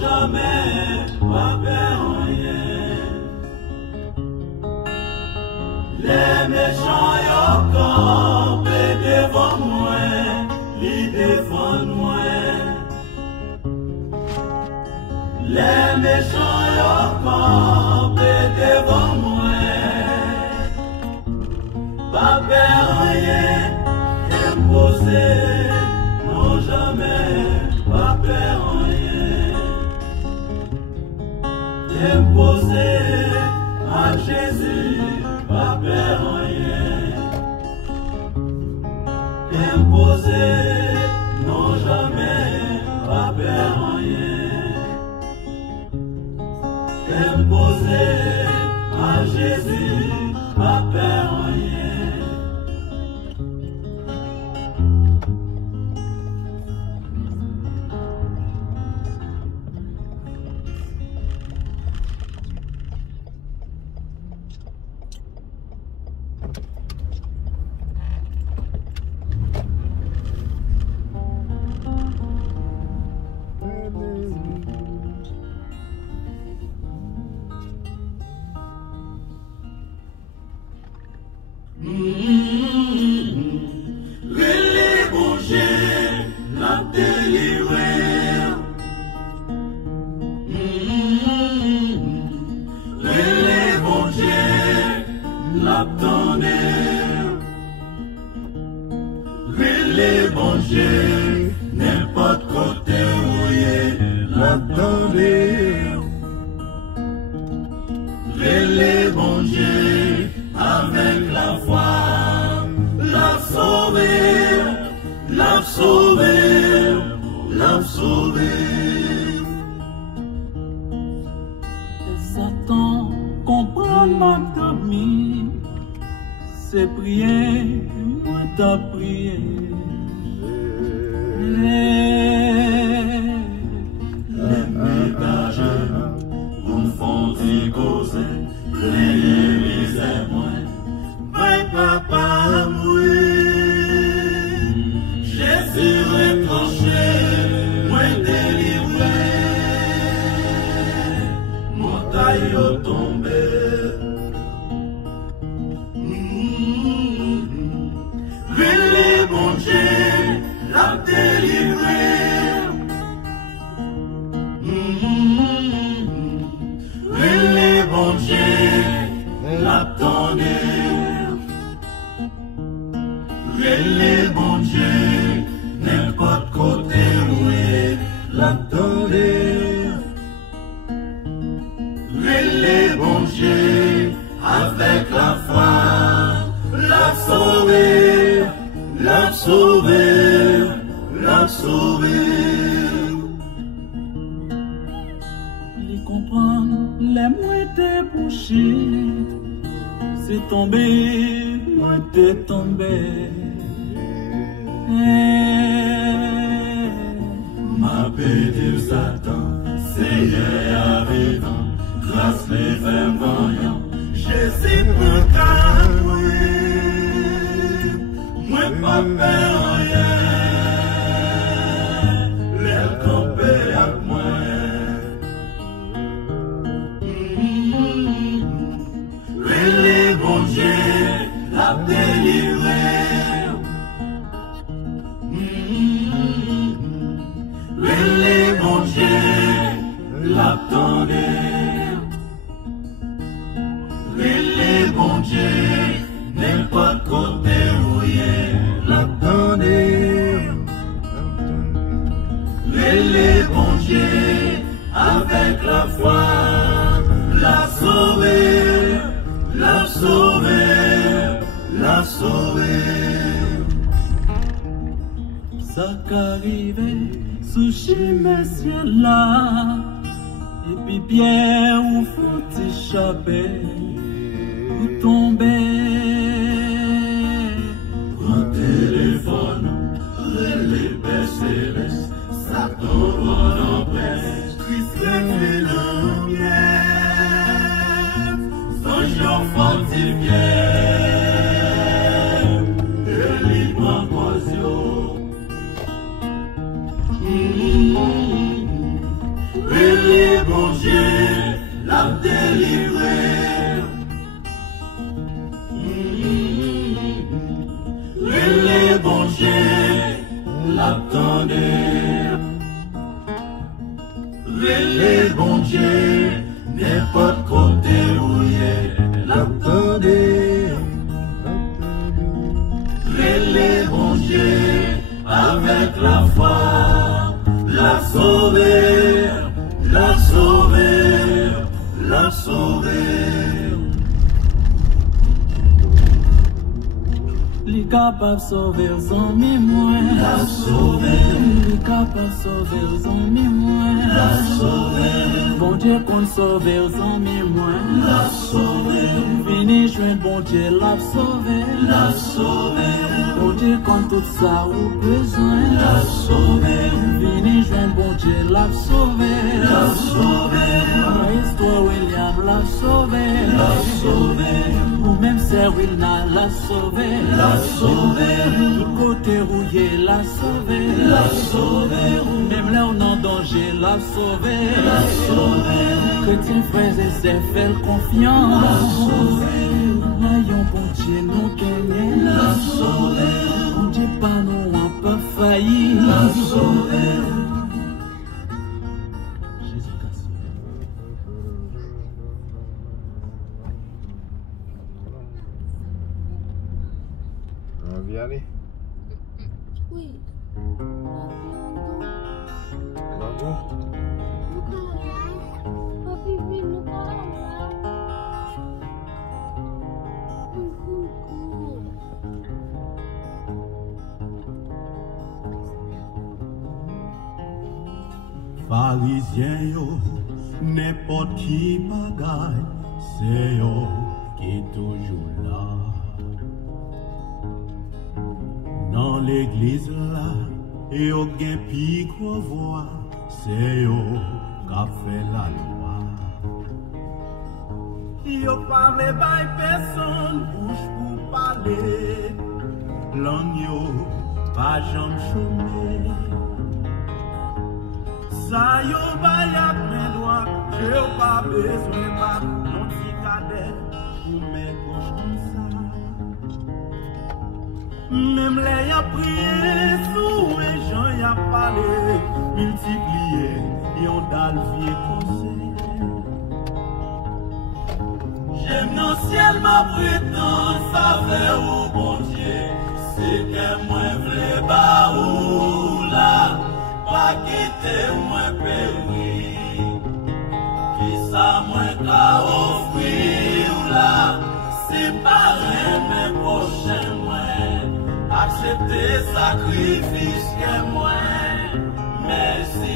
jamais, pas perdre rien. Les méchants y'ont campé devant moi, ils défendent moi. Les méchants y'ont campé devant moi, pas perdre rien, imposé, non jamais, pas perdre rien. Imposé à Jésus, pas perdre rien. Imposé, non jamais, pas perdre rien. Imposé à Jésus, pas perdre rien. Relais bon Dieu, la délivrer. Relais bon Dieu, la donner. Relais bon Dieu, n'importe côté où il est, la donner. Relais bon Dieu, avec la foi, la sauver, la sauver, la sauver. Satan comprend ma dormi, c'est prier, moi t'as prié. Les ménages, vous font y causer, les misères moins. Papa mourir, Jésus retranché, moi délivré, montagne tombé. Relais bon Dieu, la délivré. Relais bon Dieu, l'attendez. Relais bon Dieu, n'importe côté où est, l'attendez. Relais bon Dieu, avec la foi, la sauver, la sauver, la sauver. Les comprendre, les moins débouchés, c'est tombé, moi t'es tombé. Ma pédé Satan, Seigneur arrivant, grâce les frères voyants, Jésus peut t'avouer, moi pas peur rien, les camper avec moi. Relais bon Dieu, la délivrer. Relais bon Dieu, l'attendez. Relais bon Dieu, n'importe côté où il est, l'attendez. Relais bon Dieu, avec la foi, la sauver, la sauver, la sauver. Ça qu'arrive sous chemin ciel là, et puis pierre ou faut échapper, ou tomber. Prends téléphone, relais céleste, ça tombe en presse, Christ le fait l'ambiance, son jour fortifié, et libre en croisio. les bon Dieu, l'a délivré. Les bon Dieu, l'attendait. Les bon Dieu, n'importe côté où il est, l'attendait. Les bon Dieu, avec la foi, la sauver, la sauver, la sauver. Li capable de sauver aux amis moins. La sauver. Li capable de sauver aux amis moins. La sauver. Bon Dieu qu'on sauver aux amis moins. La sauver. Vini joindre bon Dieu l'a sauver. La sauver. Bon Dieu quand tout ça ou besoin. La sauver. Vini joindre bon Dieu l'a sauver. La sauver. Histoire William l'a sauver. La sauver. Ou même Sir Wilna l'a sauver. La sauver. Tout côté rouillé l'a sauver. La sauver. Même là on en danger l'a sauver. La sauver. Chrétien frères et sœurs fait confiance. La sauver. Ayons bon Dieu nous gagner. La sauver. On dit pas nous on pas failli. La sauver. Jésus Christ. On va y aller. Oui. Bravo. Papi, vem no carro. Pharisien yo, n'importe qui bagaille, c'est yo qui est toujours là. Dans l'église là, et yo gen pi croix, c'est yo qui fait la loi. Yo parle by personne, bouche pour parler, langue yo, pas jamais chômer. Ça yo bayak mes doigts, j'ai pas besoin de mon petit cadet pour mes poches comme ça. Même les y a prié, sous et gens y a parlé, multiplié, yon dal vie conseil. J'aime dans le ciel ma prétence, faveur au bon Dieu, c'est que moi v'lais ba ou là. Pas quitter moi péri, qui ça moi qu'a offrir là, c'est pas mes prochains moi, accepter sacrifice que moi, merci